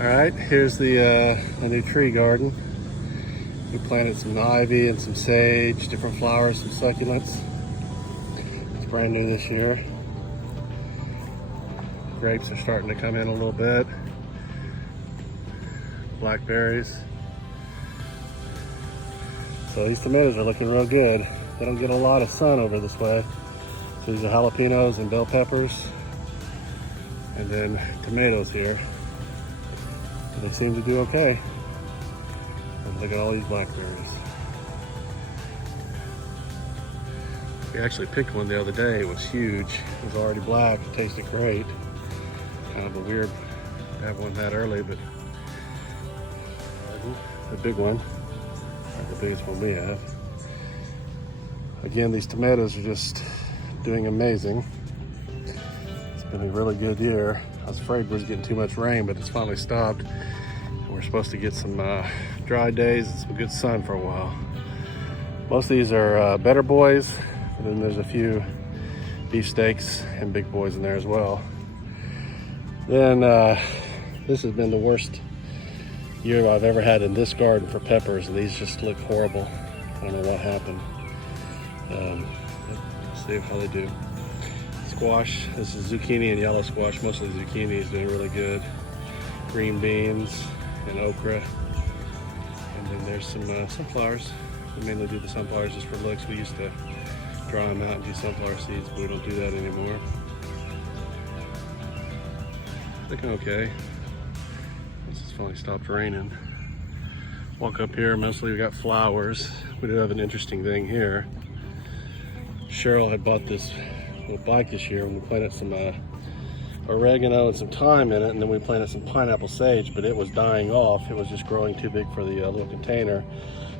All right, here's the new tree garden. We planted some ivy and some sage, different flowers, some succulents. It's brand new this year. Grapes are starting to come in a little bit. Blackberries. So these tomatoes are looking real good. They don't get a lot of sun over this way. So these are jalapenos and bell peppers. And then tomatoes here. They seem to do okay. And look at all these blackberries. We actually picked one the other day. It was huge. It was already black. It tasted great. Kind of a weird to have one that early, but a big one. Not the biggest one we have. Again, these tomatoes are just doing amazing. It's been a really good year. I was afraid we was getting too much rain, but it's finally stopped. We're supposed to get some dry days and some good sun for a while. Most of these are better boys, and then there's a few beefsteaks and big boys in there as well. Then this has been the worst year I've ever had in this garden for peppers, and these just look horrible. I don't know what happened. Let's see how they do. Squash, this is zucchini and yellow squash. Most of the zucchini is doing really good. Green beans and okra. And then there's some sunflowers. We mainly do the sunflowers just for looks. We used to dry them out and do sunflower seeds, but we don't do that anymore. Looking okay. Once it's finally stopped raining. Walk up here, mostly we got flowers. We do have an interesting thing here. Cheryl had bought this little bike this year, and we planted some oregano and some thyme in it, and then we planted some pineapple sage, but it was dying off. It was just growing too big for the little container,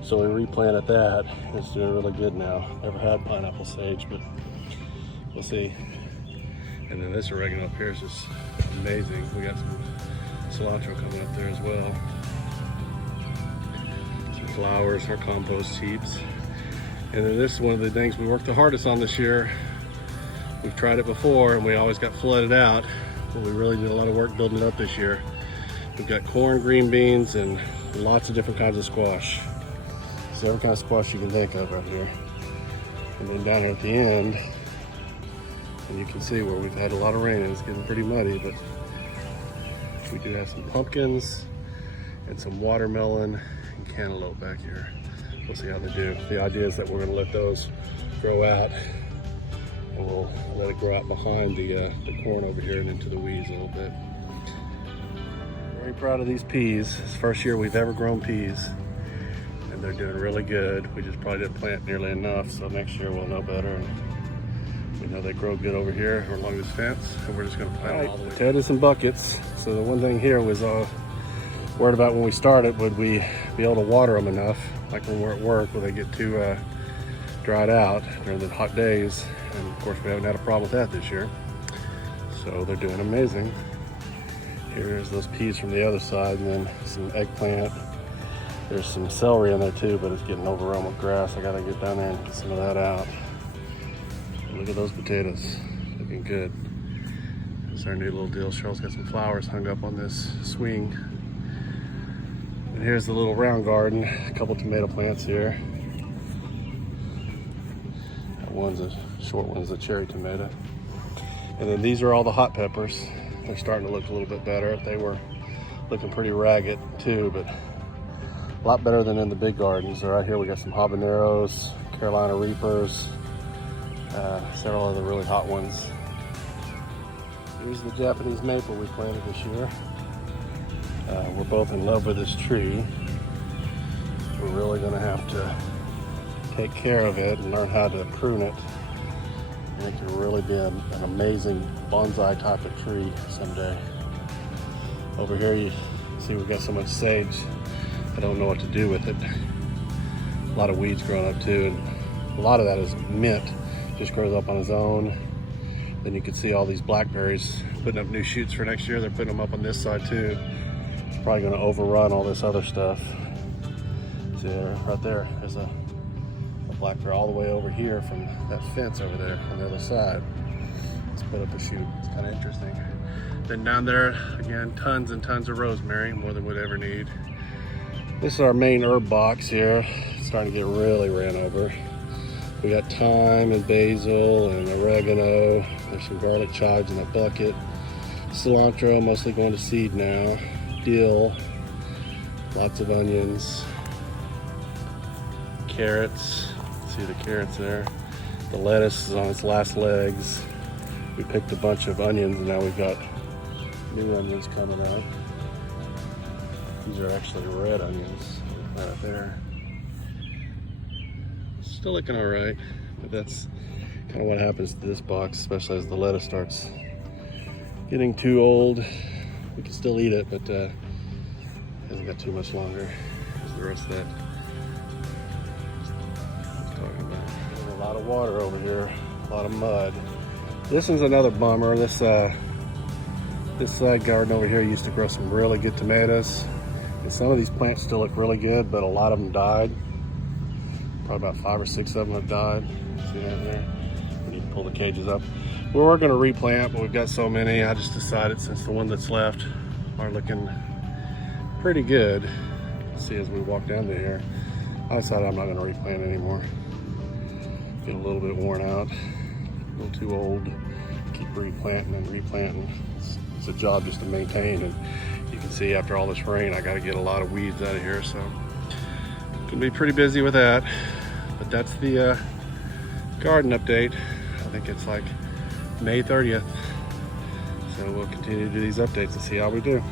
so we replanted that. It's doing really good now. Never had pineapple sage, but we'll see. And then this oregano up here is just amazing. We got some cilantro coming up there as well. Some flowers, our compost heaps. And then this is one of the things we worked the hardest on this year. We've tried it before and we always got flooded out, but we really did a lot of work building it up this year. We've got corn, green beans, and lots of different kinds of squash. So every kind of squash you can think of right here. And then down here at the end, and you can see where we've had a lot of rain and it's getting pretty muddy, but we do have some pumpkins and some watermelon and cantaloupe back here. We'll see how they do. The idea is that we're gonna let those grow out, and we'll let it grow out behind the corn over here and into the weeds a little bit. Very proud of these peas. It's the first year we've ever grown peas, and they're doing really good. We just probably didn't plant nearly enough, so next year we'll know better. And we know they grow good over here along this fence, and we're just gonna plant them all the way. Potatoes and buckets. So the one thing here was worried about when we started, would we be able to water them enough? Like when we're at work, will they get too dried out during the hot days? And of course, we haven't had a problem with that this year. So they're doing amazing. Here's those peas from the other side, and then some eggplant. There's some celery in there too, but it's getting overrun with grass. I gotta get down there and get some of that out. Look at those potatoes, looking good. This is our new little deal. Cheryl's got some flowers hung up on this swing. And here's the little round garden. A couple tomato plants here. That one's a short one's a cherry tomato. And then these are all the hot peppers. They're starting to look a little bit better. They were looking pretty ragged too, but a lot better than in the big gardens. Right here we got some habaneros, Carolina Reapers, several other really hot ones. Here's the Japanese maple we planted this year. We're both in love with this tree. We're really gonna have to take care of it and learn how to prune it. And it can really be an amazing bonsai type of tree someday. Over here you see we've got so much sage. I don't know what to do with it. A lot of weeds growing up too, and a lot of that is mint. Just grows up on its own. Then you can see all these blackberries putting up new shoots for next year. They're putting them up on this side too. It's probably gonna overrun all this other stuff. See right there, there's a blackberry all the way over here from that fence over there on the other side. It's put up a shoot. It's kind of interesting. Then down there, again, tons and tons of rosemary, more than we'd ever need. This is our main herb box here. It's starting to get really ran over. We got thyme and basil and oregano. There's some garlic chives in a bucket. Cilantro, mostly going to seed now. Dill, lots of onions. Carrots, see the carrots there. The lettuce is on its last legs. We picked a bunch of onions and now we've got new onions coming out. These are actually red onions right there. Still looking all right, but that's kind of what happens to this box, especially as the lettuce starts getting too old. We can still eat it, but hasn't got too much longer. Here's the rest of that. There's a lot of water over here, a lot of mud. This one's another bummer. This side garden over here used to grow some really good tomatoes. And some of these plants still look really good, but a lot of them died. Probably about 5 or 6 of them have died. See that there? We need to pull the cages up. We were going to replant, but we've got so many. I just decided, since the one that's left are looking pretty good, see as we walk down to here, I decided I'm not going to replant anymore. Get a little bit worn out, a little too old. Keep replanting and replanting. It's a job just to maintain, and you can see after all this rain, I got to get a lot of weeds out of here, so gonna be pretty busy with that. But that's the garden update. I think it's like May 30th. So we'll continue to do these updates and see how we do.